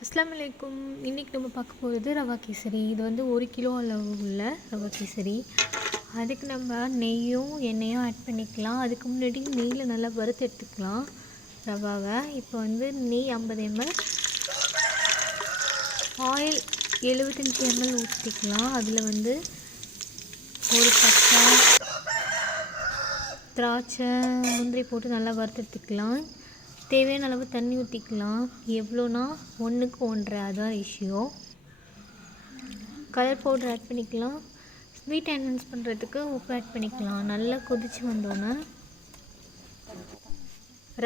அஸ்ஸலாமு அலைக்கும். இன்றைக்கி நம்ம பார்க்க போகிறது ரவா கேசரி. இது வந்து 1 கிலோ அளவு உள்ள ரவா கேசரி. அதுக்கு நம்ம நெய்யும் எண்ணெயும் ஆட் பண்ணிக்கலாம். அதுக்கு முன்னாடி நெய்யில் நல்லா வறுத்து எடுத்துக்கலாம் ரவாவை. இப்போ வந்து நெய் 50 ml, ஆயில் 75 ml ஊற்றிக்கலாம். அதில் வந்து ஒரு பட்டை, திராட்சை, முந்திரி போட்டு நல்லா வறுத்து எடுத்துக்கலாம். தேவையான அளவு தண்ணி ஊற்றிக்கலாம். எவ்வளோனா 1க்கு 1.5 அதான் ரேஷியோ. கலர் பவுடர் ஆட் பண்ணிக்கலாம். ஸ்வீட் என்ஹான்ஸ் பண்ணுறதுக்கு உப்பு ஆட் பண்ணிக்கலாம். நல்லா கொதித்து வந்தோன்னே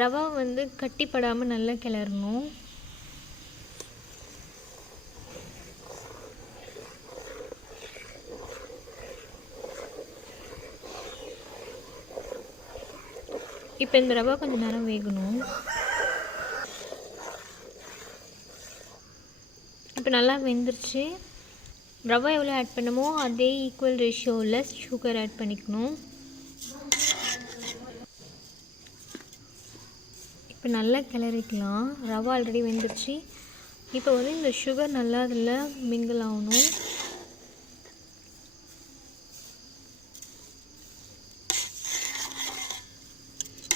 ரவா வந்து கட்டிப்படாமல் நல்லா கிளறணும். இப்போ இந்த ரவா கொஞ்சம் நேரம் வேகணும். இப்போ நல்லா வெந்துருச்சு. ரவா எவ்வளோ ஆட் பண்ணமோ அதே ஈக்குவல் ரேஷியோவில் சுகர் ஆட் பண்ணிக்கணும். இப்போ நல்லா கிளறிக்கலாம். ரவா ஆல்ரெடி வெந்துருச்சு. இப்போ வந்து இந்த சுகர் நல்லா அதில் மிங்கிள் ஆகணும்.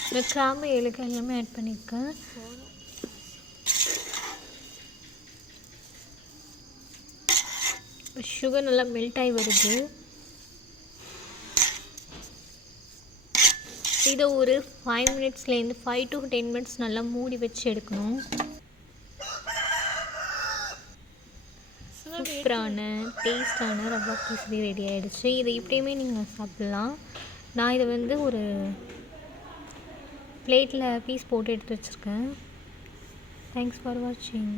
இந்த கிராம்பு, ஏலக்காய் எல்லாமே ஆட் பண்ணியிருக்கேன். சுகர் நல்லா மெல்ட் ஆகி வருது. இதை ஒரு 5 மினிட்ஸ்லேருந்து 5 to 10 மினிட்ஸ் நல்லா மூடி வச்சு எடுக்கணும். சூப்பரான டேஸ்டான ரவா கேசரி ரெடி ஆகிடுச்சு. இதை இப்படியுமே நீங்கள் சாப்பிட்லாம். நான் இதை வந்து ஒரு பிளேட்டில் பீஸ் போட்டு எடுத்து வச்சுருக்கேன். தேங்க்ஸ் ஃபார் வாட்சிங்.